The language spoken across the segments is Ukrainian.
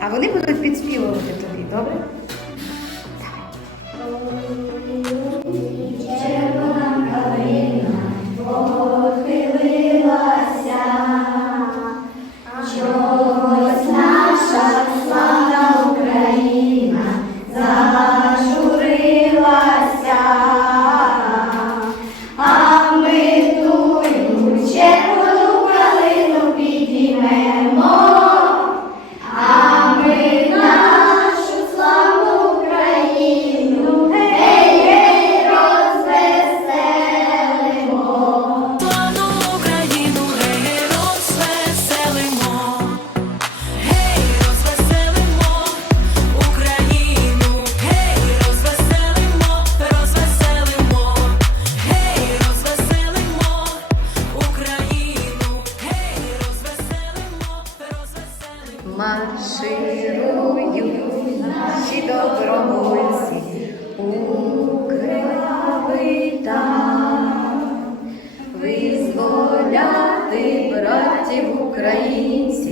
А вони будуть підспівувати тобі, добре? Братів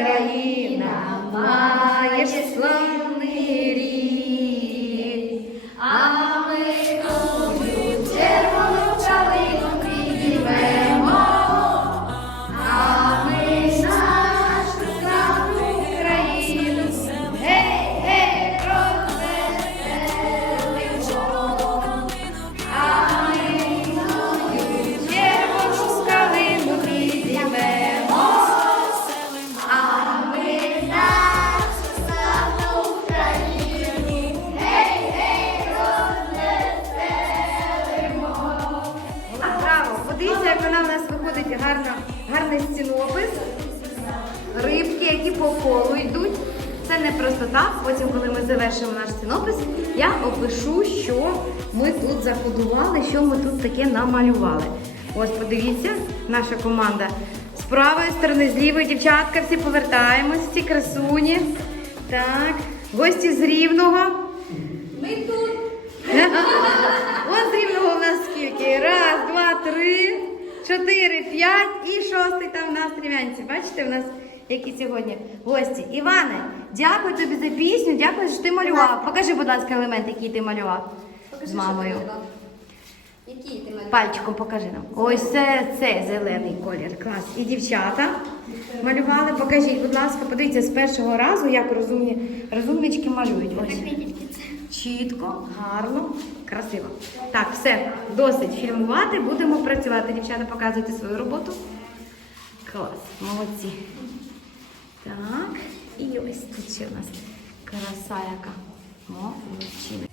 Україна, виходить гарно, гарний стінопис. Рибки, які по колу йдуть. Це не просто так. Потім, коли ми завершимо наш стінопис, я опишу, що ми тут закодували, що ми тут таке намалювали. Ось подивіться, наша команда з правої сторони, з лівої дівчатка, всі повертаємось, всі красуні. Так, гості з рівного. Ми тут. Ось рівного у нас скільки? Раз, два, три, чотири, п'ять і шостий там у нас рівнянці. Бачите, у нас які сьогодні гості. Іване, дякую тобі за пісню, дякую, що ти малював. Покажи, будь ласка, елемент, який ти малював з мамою. Який ти малюєш? Пальчиком покажи нам. Ось це, це зелений колір. Клас. І дівчата малювали. Покажіть, будь ласка, подивіться з першого разу, як розумні, розумнички малюють. Ось. Чітко, гарно, красиво. Так, все, досить фільмувати. Будемо працювати. Дівчата, показуйте свою роботу. Клас, молодці. Так, і ось тут ще у нас краса яка. Молодчина.